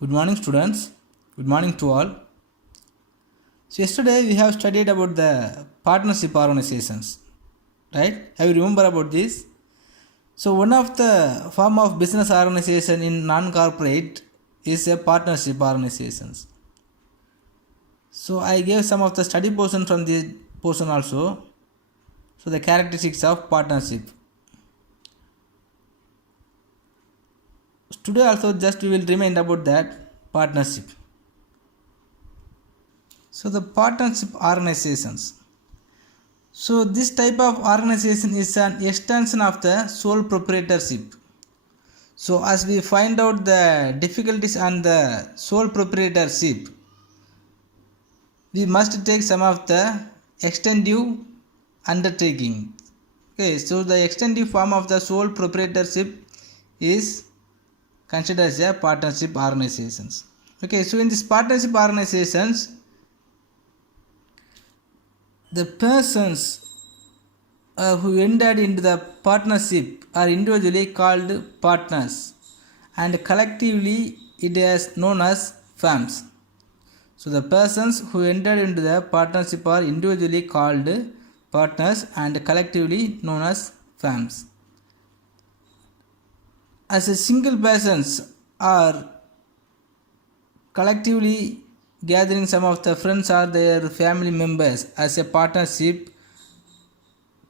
Good morning, students. Good morning to all. So, yesterday we have studied about the partnership organizations, right? Have you remember about this? So, one of the form of business organization in non-corporate is a partnership organizations. So, I gave some of the study portion from this portion also. So, the characteristics of partnership. Today also just we will remind about that partnership. So the partnership organizations. So this type of organization is an extension of the sole proprietorship. So as we find out the difficulties on the sole proprietorship, we must take some of the extensive undertaking. Okay, so the extensive form of the sole proprietorship is considered as a partnership organizations. Okay, so in this partnership organizations, the persons who entered into the partnership are individually called partners and collectively it is known as firms. So the persons who entered into the partnership are individually called partners and collectively known as firms. As a single persons are collectively gathering some of the friends or their family members as a partnership,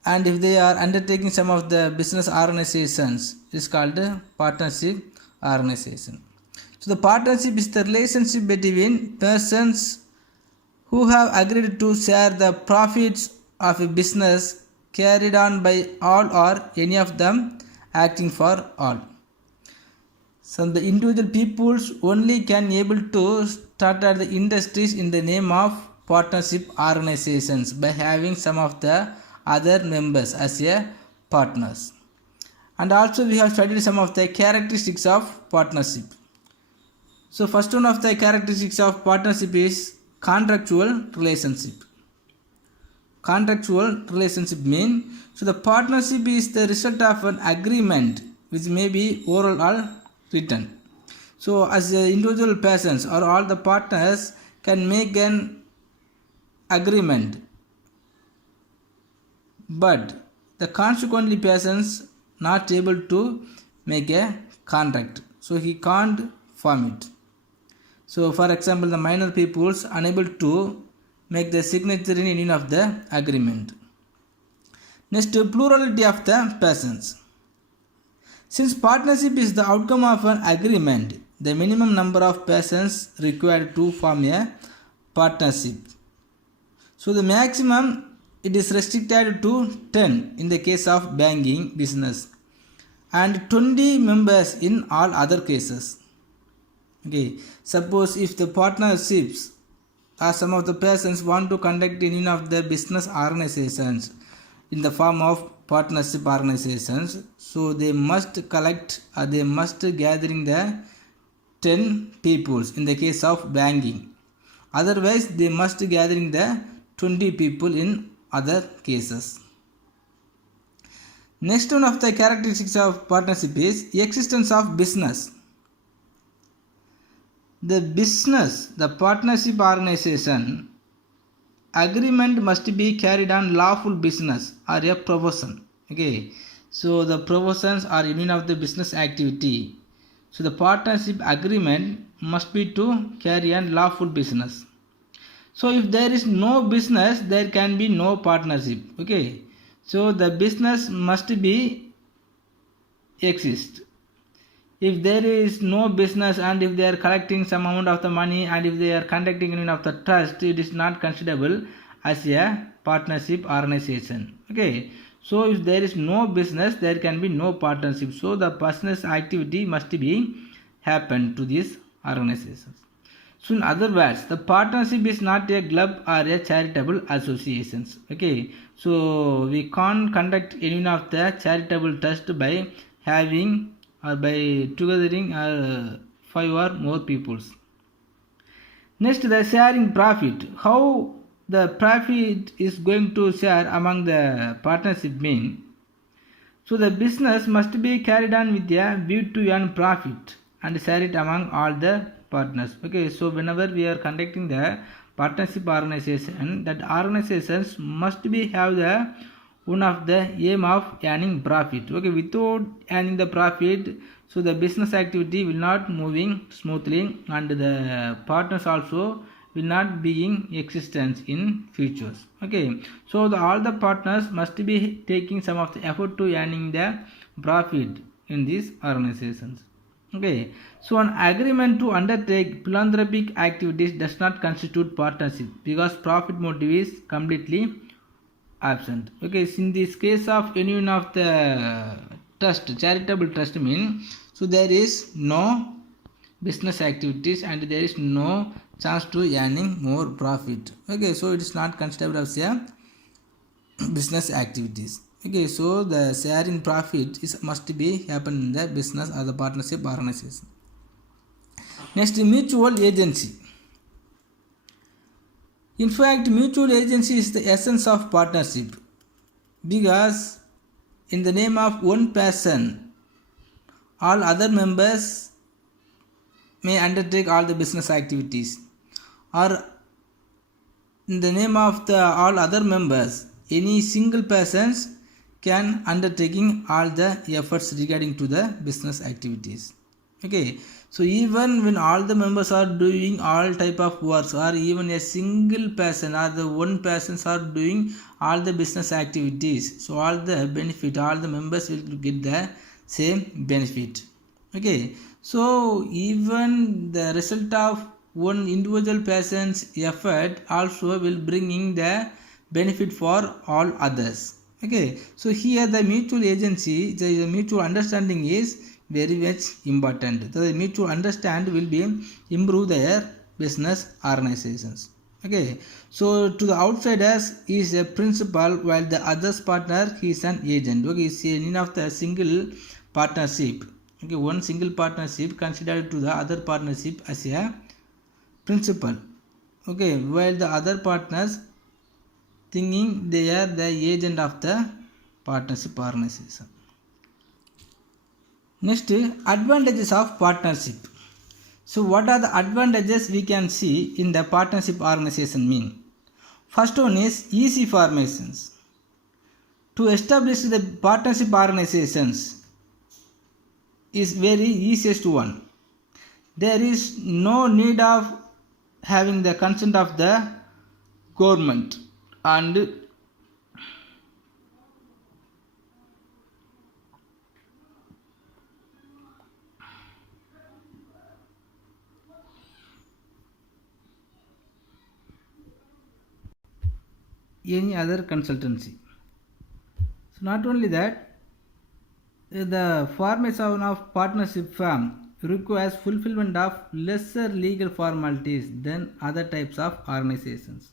and if they are undertaking some of the business organizations, it is called a partnership organization. So the partnership is the relationship between persons who have agreed to share the profits of a business carried on by all or any of them acting for all. So the individual peoples only can able to start the industries in the name of partnership organizations by having some of the other members as a partners. And also we have studied some of the characteristics of partnership. So first one of the characteristics of partnership is contractual relationship. Contractual relationship mean, so the partnership is the result of an agreement which may be oral or written. So as the individual persons or all the partners can make an agreement, but the consequently persons not able to make a contract, so he can't form it. So for example, the minor peoples unable to make the signature in any of the agreement. Next, plurality of the persons. Since partnership is the outcome of an agreement, the minimum number of persons required to form a partnership. So the maximum it is restricted to 10 in the case of banking business and 20 members in all other cases. Okay, suppose if the partnerships or some of the persons want to conduct any of the business organizations in the form of partnership organizations, so they must collect or they must gathering the 10 peoples in the case of banking. Otherwise they must gathering the 20 people in other cases. Next one of the characteristics of partnership is existence of business. The partnership organization agreement must be carried on lawful business or a profession. Okay, so the professions are union of the business activity. So the partnership agreement must be to carry on lawful business. So if there is no business, there can be no partnership. Okay, so the business must be exist. If there is no business and if they are collecting some amount of the money and if they are conducting union of the trust, it is not considerable as a partnership organization. Okay, so if there is no business, there can be no partnership. So the business activity must be happen to these organizations. So in other words, the partnership is not a club or a charitable associations. Okay, so we can't conduct any of the charitable trust by having or by togethering 5 or more peoples. Next, the sharing profit. How the profit is going to share among the partnership mean? So the business must be carried on with a view to earn profit and share it among all the partners. Okay, so whenever we are conducting the partnership organization, that organizations must be have the one of the aim of earning profit. Okay, without earning the profit, so the business activity will not moving smoothly, and the partners also will not be in existence in futures. Okay, so all the partners must be taking some of the effort to earning the profit in these organizations. Okay, so an agreement to undertake philanthropic activities does not constitute partnership because profit motive is completely absent. Okay, so in this case of any one of the trust, charitable trust mean, so there is no business activities and there is no chance to earning more profit. Okay, so it is not considered as a business activities. Okay, so the share in profit is must be happen in the business or the partnership organization. Next, mutual agency. In fact, mutual agency is the essence of partnership because in the name of one person, all other members may undertake all the business activities, or in the name of the all other members, any single persons can undertaking all the efforts regarding to the business activities. Okay, so even when all the members are doing all type of works, or even a single person or the one persons are doing all the business activities, so all the benefit, all the members will get the same benefit. Okay, so even the result of one individual person's effort also will bringing the benefit for all others. Okay, so here the mutual agency, the mutual understanding is very much important. The mutual understand will be improve their business organizations. Okay, so to the outsiders is a principal while the others partner he is an agent. Okay, see in of the single partnership. Okay, one single partnership considered to the other partnership as a principal. Okay, while the other partners thinking they are the agent of the partnership organization. Next, advantages of partnership. So what are the advantages we can see in the partnership organization mean? First one is easy formations. To establish the partnership organizations is very easiest one. There is no need of having the consent of the government, and any other consultancy. So not only that, the formation of partnership firm requires fulfillment of lesser legal formalities than other types of organizations.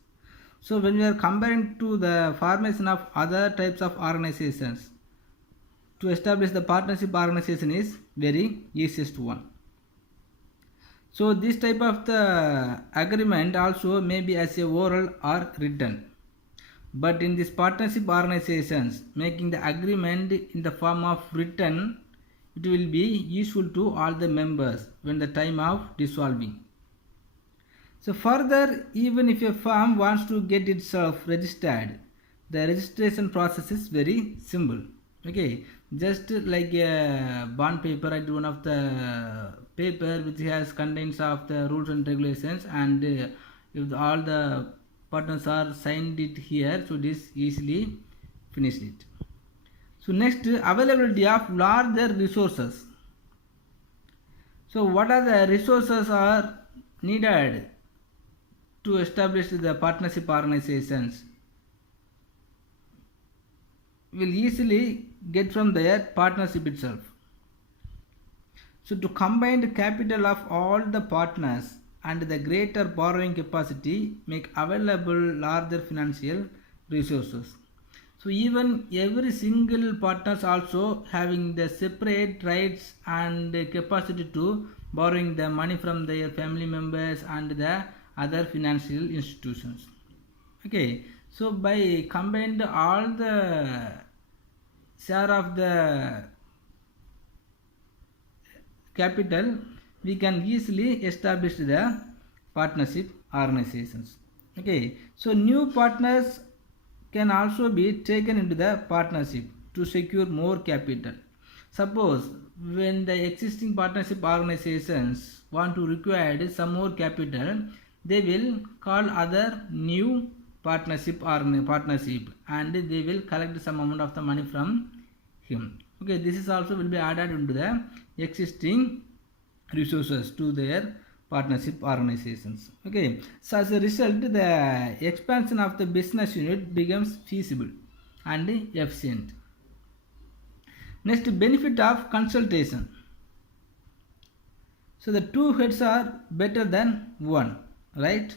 So when we are comparing to the formation of other types of organizations, to establish the partnership organization is very easiest one. So this type of the agreement also may be as a oral or written. But in these partnership organizations, making the agreement in the form of written, it will be useful to all the members when the time of dissolving. So further, even if a firm wants to get itself registered, the registration process is very simple. Okay, just like a bond paper, I do one of the paper which has contents of the rules and regulations, and if all the partners are signed it here, so this easily finished it. So next, availability of larger resources. So what are the resources are needed to establish the partnership organizations? Will easily get from their partnership itself. So to combine the capital of all the partners and the greater borrowing capacity make available larger financial resources. So even every single partners also having the separate rights and capacity to borrowing the money from their family members and the other financial institutions. Okay, so by combined all the share of the capital, we can easily establish the partnership organizations. Okay, so new partners can also be taken into the partnership to secure more capital. Suppose when the existing partnership organizations want to require some more capital, they will call other new partnership and they will collect some amount of the money from him. Okay, this is also will be added into the existing resources to their partnership organizations. Okay, so as a result, the expansion of the business unit becomes feasible and efficient. Next, benefit of consultation. So the two heads are better than one, right?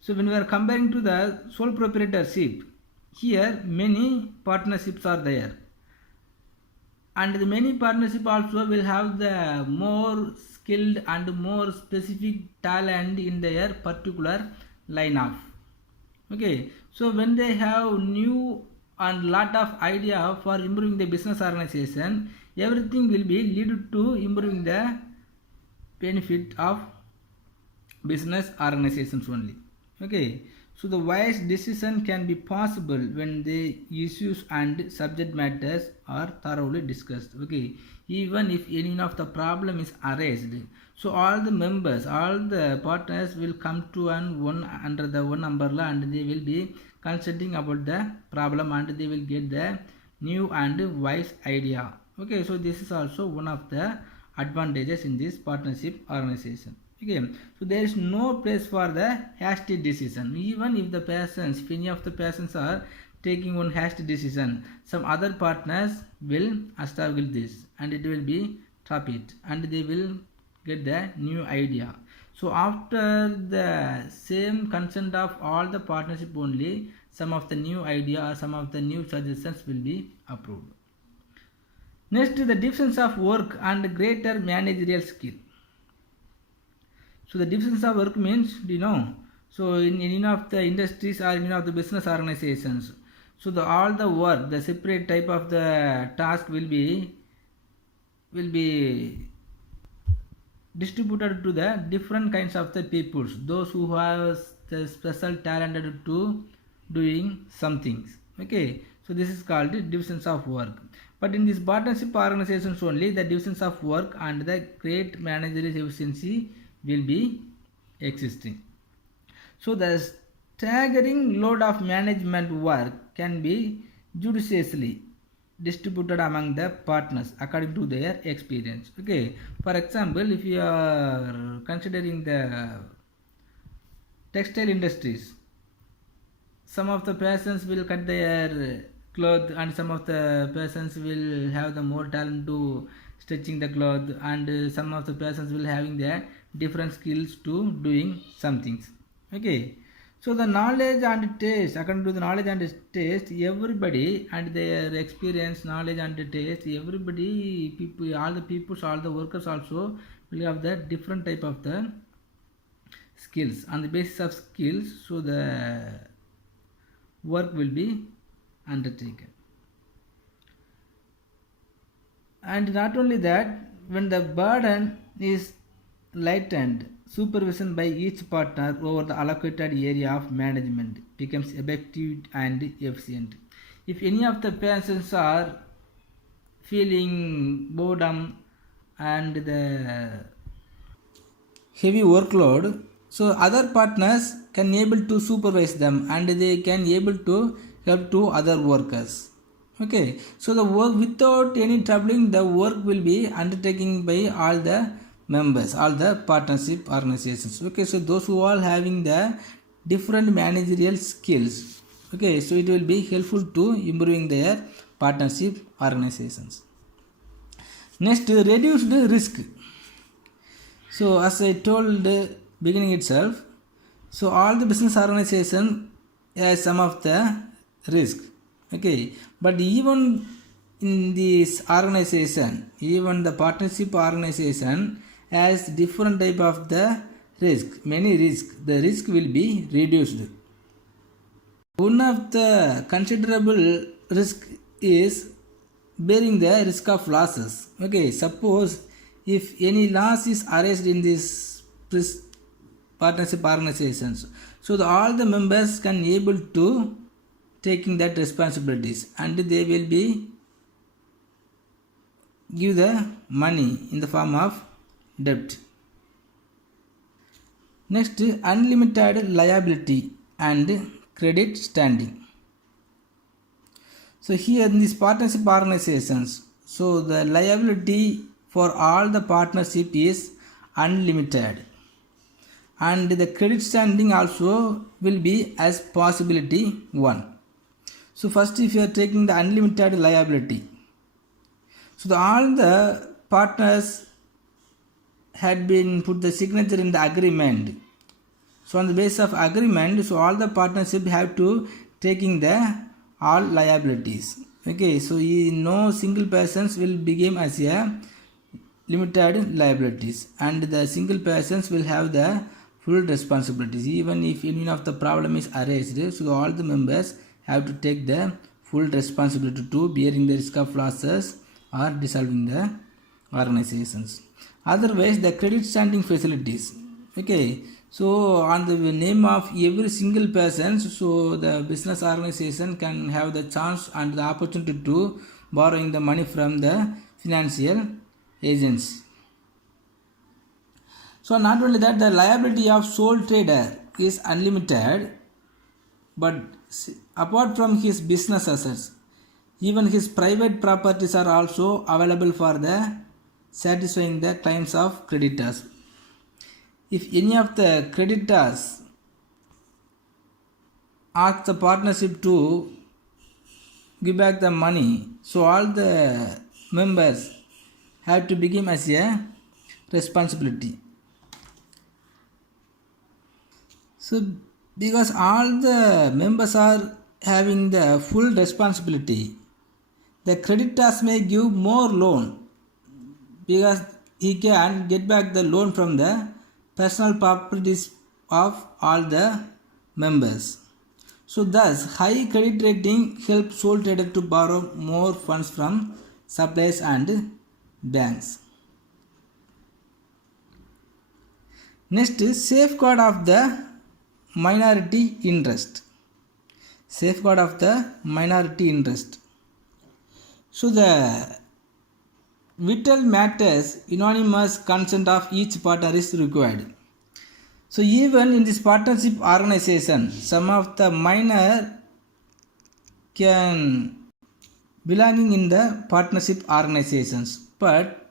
So when we are comparing to the sole proprietorship, here many partnerships are there, and the many partnership also will have the more skilled and more specific talent in their particular line of. Okay, so when they have new and lot of idea for improving the business organization, everything will be lead to improving the benefit of business organizations only. Okay, so the wise decision can be possible when the issues and subject matters are thoroughly discussed. Okay, even if any of the problem is raised, so all the members, all the partners will come to one under the one umbrella and they will be consulting about the problem and they will get the new and wise idea. Okay, so this is also one of the advantages in this partnership organization. Okay, so there is no place for the hasty decision. Even if the persons, if any of the persons are taking one hasty decision, some other partners will establish this and it will be top it and they will get the new idea. So after the same consent of all the partnership only, some of the new idea or some of the new suggestions will be approved. Next, the difference of work and greater managerial skill. So the difference of work means, so in any of the industries or any of the business organizations, so all the work, the separate type of the task will be distributed to the different kinds of the peoples, those who have the special talent to doing some things. Okay, so this is called divisions of work. But in these partnership organizations only, the divisions of work and the great managerial efficiency will be existing. So the staggering load of management work can be judiciously distributed among the partners according to their experience. Okay, for example, if you are considering the textile industries, some of the persons will cut their cloth and some of the persons will have the more talent to stitching the cloth and some of the persons will having the different skills to doing some things. Okay, so the knowledge and taste, according to the knowledge and taste, everybody and their experience, knowledge and taste, everybody, people, all the peoples, all the workers also will have the different type of the skills. On the basis of skills, so the work will be undertaken. And not only that, when the burden is lightened, supervision by each partner over the allocated area of management becomes effective and efficient. If any of the persons are feeling boredom and the heavy workload, so other partners can able to supervise them and they can able to help to other workers. Okay, so the work without any troubling, the work will be undertaken by all the members, all the partnership organizations. Okay, so those who are having the different managerial skills, okay, so it will be helpful to improving their partnership organizations. Next, reduced risk. So as I told beginning itself, so all the business organization has some of the risk. Okay, but even in this organization, even the partnership organization has different type of the risk, many risks. The risk will be reduced. One of the considerable risk is bearing the risk of losses. Okay, suppose if any loss is arised in this partnership organizations, so all the members can able to taking that responsibilities, and they will be give the money in the form of debt. Next, unlimited liability and credit standing. So here in these partnership organizations, so the liability for all the partnership is unlimited, and the credit standing also will be as possibility 1. So first, if you are taking the unlimited liability, so all the partners had been put the signature in the agreement. So on the basis of agreement, so all the partnership have to taking the all liabilities. Okay, so no single persons will become as a limited liabilities, and the single persons will have the full responsibilities. Even if any of the problem is arised, so all the members have to take the full responsibility to bearing the risk of losses or dissolving the organizations. Otherwise, the credit standing facilities. Okay, so on the name of every single person, so the business organization can have the chance and the opportunity to borrowing the money from the financial agents. So not only that, the liability of sole trader is unlimited, but apart from his business assets, even his private properties are also available for the satisfying the claims of creditors. If any of the creditors ask the partnership to give back the money, so all the members have to begin as a responsibility. So because all the members are having the full responsibility, the creditors may give more loan because he can get back the loan from the personal properties of all the members. So thus, high credit rating helps sole trader to borrow more funds from suppliers and banks. Next is safeguard of the minority interest. Safeguard of the minority interest. So the vital matters unanimous consent of each partner is required. So even in this partnership organization, some of the minor can belonging in the partnership organizations, but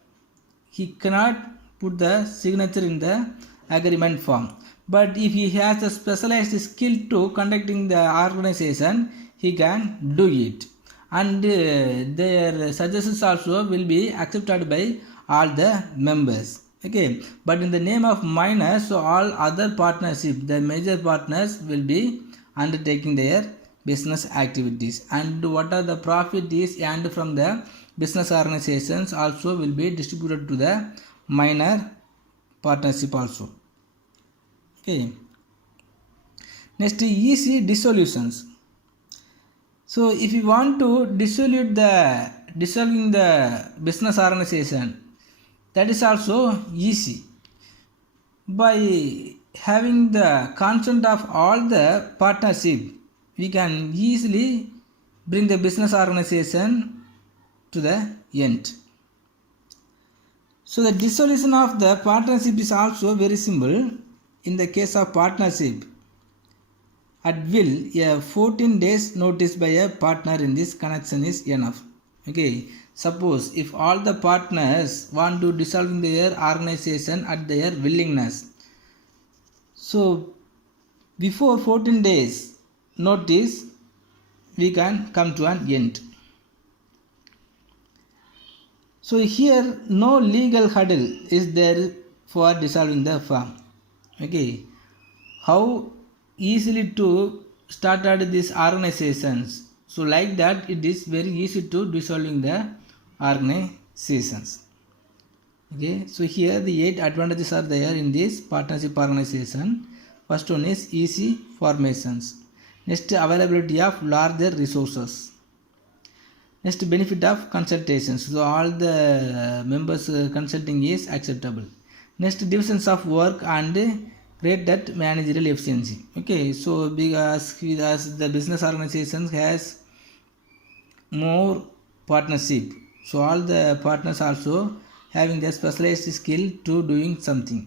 he cannot put the signature in the agreement form. But if he has a specialized skill to conducting the organization, he can do it, and their suggestions also will be accepted by all the members. Okay, but in the name of minor, so all other partnership, the major partners will be undertaking their business activities, and what are the profit is earned from the business organizations also will be distributed to the minor partnership also. Okay, next easy dissolutions. So if you want to dissolving the business organization, that is also easy by having the consent of all the partnership. We can easily bring the business organization to the end. So the dissolution of the partnership is also very simple. In the case of partnership, at will, a 14 days notice by a partner in this connection is enough. Okay, suppose if all the partners want to dissolve their organization at their willingness, so before 14 days notice we can come to an end. So here no legal hurdle is there for dissolving the firm. Okay, how easily to start out these organizations? So like that, it is very easy to dissolving the organizations. Okay, so here the 8 advantages are there in this partnership organization. First one is easy formations. Next, availability of larger resources. Next, benefit of consultations. So all the members consulting is acceptable. Next, divisions of work and rate that managerial efficiency. Okay, so because as the business organization has more partnership, so all the partners also having the specialized skill to doing something.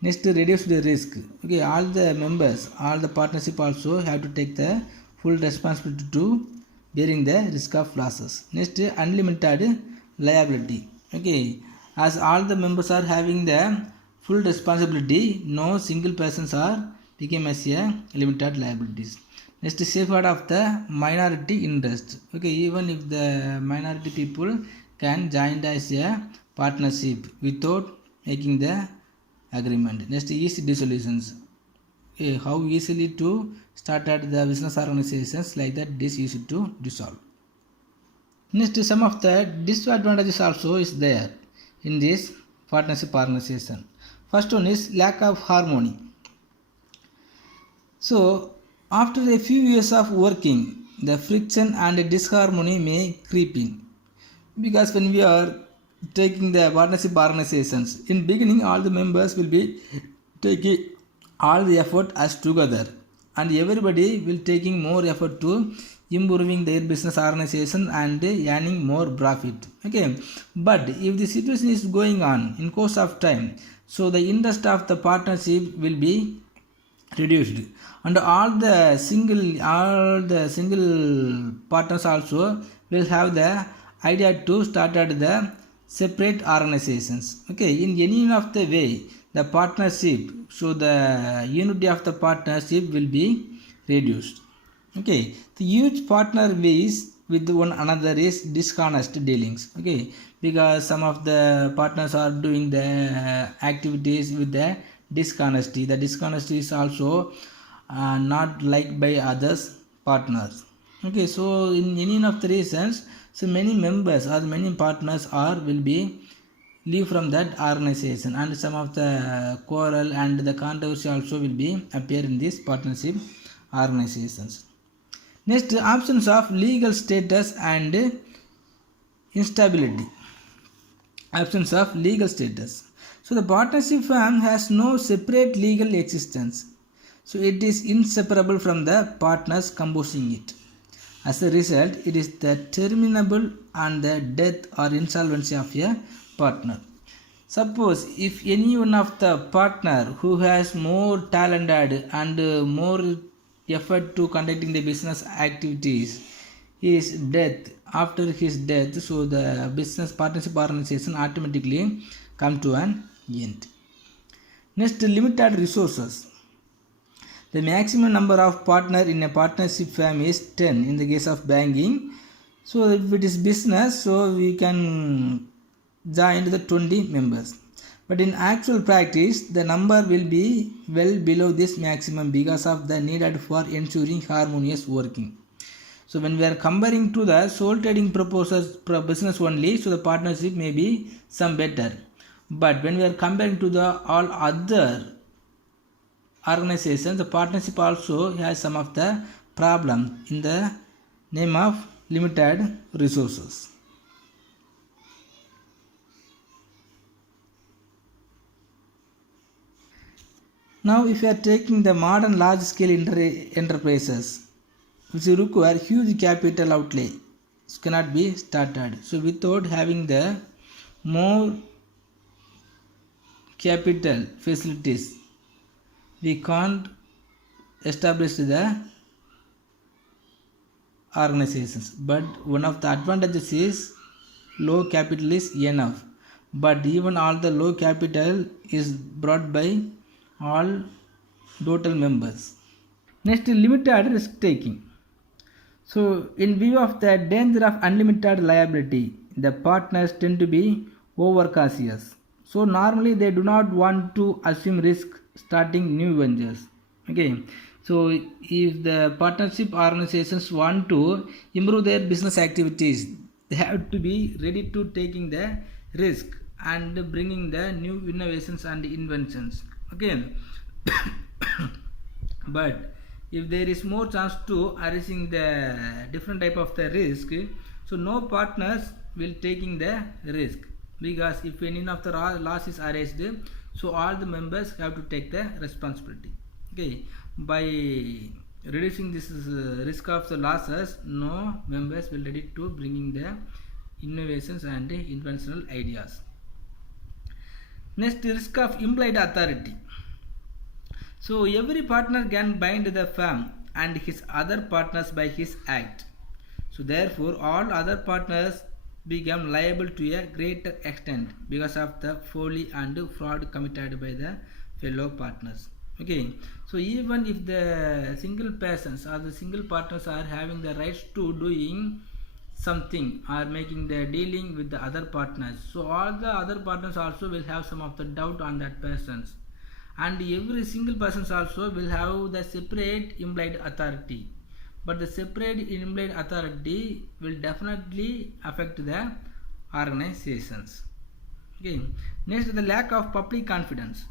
Next, reduce the risk. Okay, all the members, all the partnership also have to take the full responsibility to bearing the risk of losses. Next, unlimited liability. Okay, as all the members are having the full responsibility, no single persons are become as a limited liabilities. Next, safeguard of the minority interest. Okay, even if the minority people can join as a partnership without making the agreement. Next, easy dissolutions. Okay, how easily to start at the business organizations like that, this easy to dissolve. Next, some of the disadvantages also is there in this partnership organization. First one is lack of harmony. So after a few years of working, the friction and disharmony may creep in, because when we are taking the partnership organizations, in beginning all the members will be taking all the effort as together, and everybody will taking more effort to improving their business organization and earning more profit. Okay, but if the situation is going on in course of time, so the interest of the partnership will be reduced, and all the single partners also will have the idea to start at the separate organizations. Okay, in any of the way the partnership, so the unity of the partnership will be reduced. Okay, the huge partner ways with one another is dishonest dealings. Okay, because some of the partners are doing the activities with the dishonesty. The dishonesty is also not liked by others partners. Okay, so in any of the reasons, so many members or many partners are will be leave from that organization, and some of the quarrel and the controversy also will be appear in these partnership organizations. Next, absence of legal status and instability. Absence of legal status. So the partnership firm has no separate legal existence, so it is inseparable from the partners composing it. As a result, it is the terminable on the death or insolvency of a partner. Suppose if any one of the partner who has more talented and more effort to conducting the business activities is death, after his death, so the business partnership organization automatically come to an end. Next, limited resources. The maximum number of partner in a partnership firm is 10 in the case of banking. So if it is business, so we can join the 20 members. But in actual practice, the number will be well below this maximum because of the needed for ensuring harmonious working. So when we are comparing to the sole trading business only, so the partnership may be some better. But when we are comparing to the all other organizations, the partnership also has some of the problem in the name of limited resources. Now if you are taking the modern large scale enterprises which require huge capital outlay, it cannot be started. So without having the more capital facilities, we can't establish the organizations. But one of the advantages is low capital is enough, but even all the low capital is brought by all total members. Next, limited risk taking. So in view of the danger of unlimited liability, the partners tend to be overcautious. So normally they do not want to assume risk starting new ventures. Okay, so if the partnership organizations want to improve their business activities, they have to be ready to taking the risk and bringing the new innovations and inventions. Okay, but if there is more chance to arising the different type of the risk, So no partners will taking the risk, because if any of the loss is arranged, so all the members have to take the responsibility. Okay, by reducing this risk of the losses, no members will ready to bringing the innovations and inventional ideas. Next, risk of implied authority. So every partner can bind the firm and his other partners by his act. So therefore all other partners become liable to a greater extent because of the folly and fraud committed by the fellow partners. Okay, so even if the single persons or the single partners are having the rights to doing something or making the dealing with the other partners, so all the other partners also will have some of the doubt on that persons, and every single persons also will have the separate implied authority, but the separate implied authority will definitely affect the organizations. Okay, next, the lack of public confidence.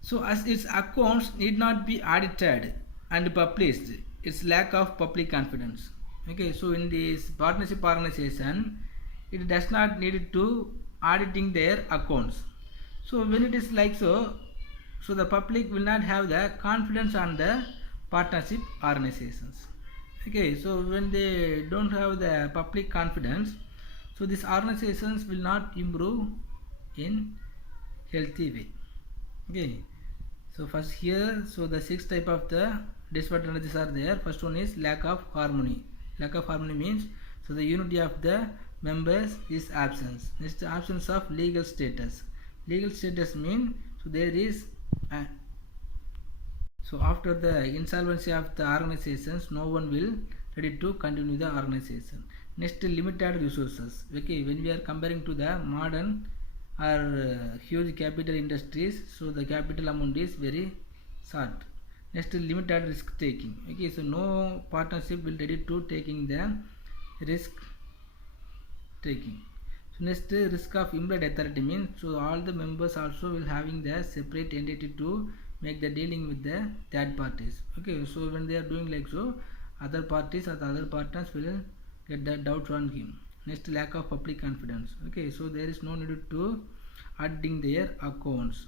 So as its accounts need not be audited and published, its lack of public confidence. Okay, so in this partnership organization, it does not need to auditing their accounts. So when it is like so, so the public will not have the confidence on the partnership organizations. Okay, so when they don't have the public confidence, so these organizations will not improve in healthy way. Okay, so first here, so the 6 type of the disadvantages are there. First one is lack of harmony. Lack of harmony means, so the unity of the members is absence. Next, absence of legal status. Legal status means, so there is so after the insolvency of the organizations, no one will ready to continue the organization. Next, limited resources. Okay, when we are comparing to the modern or huge capital industries, so the capital amount is very short. Next, limited risk taking. Okay, so no partnership will ready to taking the risk taking. So next, risk of implied authority means, so all the members also will having the separate entity to make the dealing with the third parties. Okay, so when they are doing like so, other parties or the other partners will get the doubt on him. Next, lack of public confidence. Okay, so there is no need to auditing their accounts,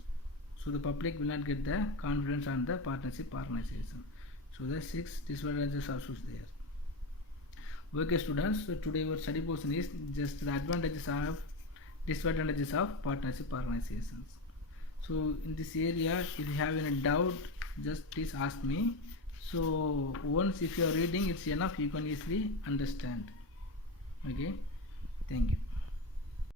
so the public will not get the confidence on the partnership organization. So the 6 disadvantages are also there. Okay students, so today our study portion is just the advantages of disadvantages of partnership organizations. So in this area, if you have any doubt, just please ask me. So once if you are reading, it's enough, you can easily understand. Okay, thank you.